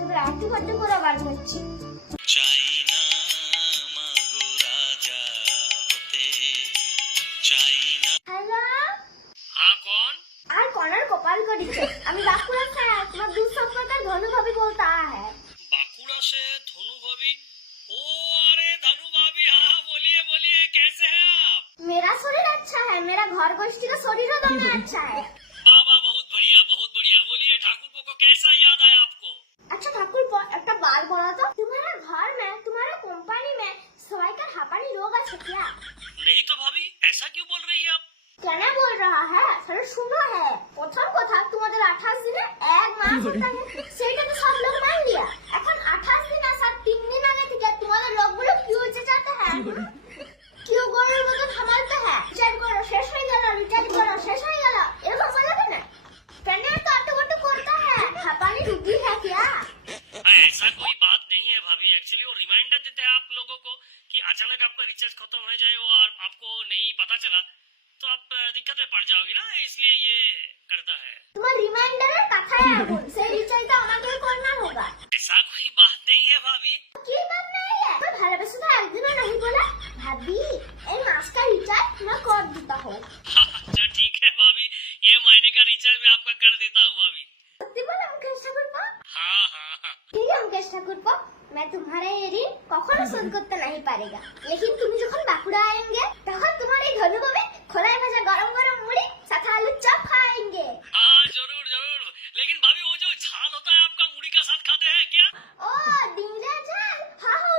এবার একটু কত করে বার করছি। চাই না মাগো রাজা হতে, চাই না। হ্যালো, हाँ कौन? আর কনার কপাল করিছে, আমি বাঁকুড়া से तुम्हारा दूर संपर्क धनु भाभी बोलता है। बांकुड़ा से धनु भाभी? ओ अरे धनु भाभी, हाँ बोलिए बोलिए, कैसे हैं आप? मेरा शरीर अच्छा है, मेरा घर गोष्ठी का शरीर दोनों अच्छा है। वाह वाह, बहुत बढ़िया बहुत बढ़िया। बोलिए ठाकुर को कैसा याद आया आपको? अच्छा ठाकुर, एक बात बोला तो, तुम्हारे घर में तुम्हारे कंपनी में सवाई का हापानी रोग আছে क्या? नहीं तो भाभी, ऐसा क्यों बोल रही है आप? কেন বল रहा है? सर सुनो है, প্রথম কথা তোমাদের 28 দিনে এক মাস হতে সেইটা তো সব লোক মান লিয়া। এখন 28 দিন আর 3 দিন আগে থেকে তোমাদের লোকগুলো কি হচ্ছে জানতে হ্যাঁ, কেউ গরুর মতো থামাতে হ্যাঁ, রিচার্জ করো শেষ হয়ে গেল, রিচার্জ করো শেষ হয়ে গেল, এরকম বলে না। কেন তো আটু করता है? হাঁপানি রুগী है क्या? ऐसा कोई बात नहीं है भाभी, एक्चुअली वो रिमाइंडर देते हैं आप लोगों को कि अचानक आपका रिचार्ज खत्म हो जाए और आपको नहीं पता चला तो आप दिक्कत में पड़ जाओगी ना, इसलिए ये करता है। तुम्हारा रिमाइंडर कथा है এখন, সেই রিচার্জটা আমাকে করना होगा। ऐसा कोई बात नहीं है भाभी। কি বাত नहीं है? तो ভালোবেসে তো একদিনও नहीं बोला भाभी এই मास का रिचार्ज मैं कर देता हूँ। अच्छा ठीक है भाभी, ये महीने का रिचार्ज मैं आपका कर देता हूँ भाभी। सत्य बोला मुकेश ठाकुर को? हाँ हाँ हाँ। ठीक है मुकेश ठाकुर को, मैं तुम्हारे ये ऋण কখনো শোধ করতে नहीं पारेगा, लेकिन তুমি যখন বাঁকুড়া आएंगे তখন तुम्हारे धनु भाभी খোলায় ভাজা গরম গরম মুড়ি সাথে আলু চপ खाएंगे। हाँ जरूर जरूर, लेकिन भाभी वो जो झाल होता है आपका मुड़ी का साथ खाते हैं क्या? ओ डिंगरा झाल, हाँ हाँ